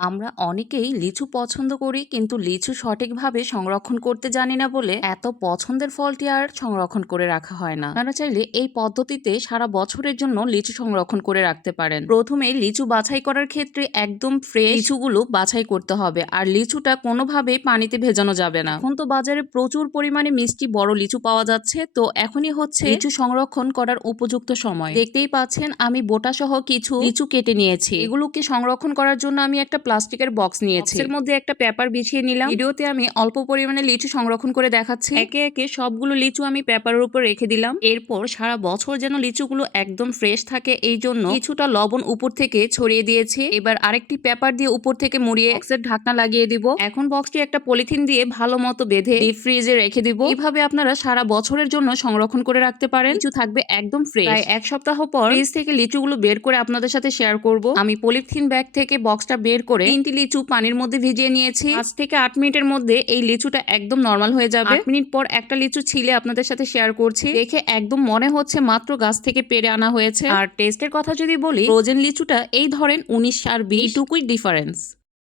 আমরা অনেকেই লিচু পছন্দ করি কিন্তু লিচু সঠিকভাবে সংরক্ষণ করতে জানি না বলে এত পছন্দের ফলটি আর সংরক্ষণ করে রাখা হয় না। আপনারা চাইলে এই পদ্ধতিতে সারা বছরের জন্য লিচু সংরক্ষণ করে রাখতে পারেন। প্রথমে লিচু বাছাই করার ক্ষেত্রে একদম ফ্রেশ লিচুগুলো বাছাই করতে হবে, আর লিচুটা কোনোভাবেই পানিতে ভেজানো যাবে না। এখন তো বাজারে প্রচুর পরিমাণে মিষ্টি বড় লিচু পাওয়া যাচ্ছে, তো এখনই হচ্ছে লিচু সংরক্ষণ করার উপযুক্ত সময়। দেখতেই পাচ্ছেন আমি বোটা সহ কিছু লিচু কেটে নিয়েছি। এগুলোকে সংরক্ষণ করার জন্য আমি একটা প্লাস্টিকের বক্স নিয়েছি, এর মধ্যে একটা পেপার বিছিয়ে নিলাম। ভিডিওতে আমি অল্প পরিমাণে লিচু সংরক্ষণ করে দেখাচ্ছি। একে একে সবগুলো লিচু আমি পেপারের উপর রেখে দিলাম। এরপর সারা বছর যেন লিচুগুলো একদম ফ্রেশ থাকে এই জন্য কিছুটা লবণ উপর থেকে ছড়িয়ে দিয়েছি। এবার আরেকটি পেপার দিয়ে উপর থেকে মুড়িয়ে বক্সের ঢাকনা লাগিয়ে দিব। এখন বক্সটি একটা পলিথিন দিয়ে ভালো মতো বেঁধে ডিপ ফ্রিজে রেখে দিব। এইভাবে আপনারা সারা বছরের জন্য সংরক্ষণ করে রাখতে পারেন। লিচু থাকবে একদম ফ্রেশ। প্রায় এক সপ্তাহ পর ফ্রিজ থেকে লিচুগুলো বের করে আপনাদের সাথে শেয়ার করব। আমি পলিথিন ব্যাগ থেকে বক্সটা বের করে 3টি লিচু পানির মধ্যে ভিজিয়ে নিয়েছি। 5 থেকে 8 মিনিটের মধ্যে এই লিচুটা একদম নরমাল হয়ে যাবে। 8 মিনিট পর একটা লিচু ছিলে আপনাদের সাথে শেয়ার করছি। দেখে একদম মনে হচ্ছে মাত্র গাছ থেকে পেড়ে আনা হয়েছে। আর টেস্টের কথা যদি বলি, ফ্রোজেন লিচুটা এই ধরেন 19 আর 20 এটুকুই ডিফারেন্স।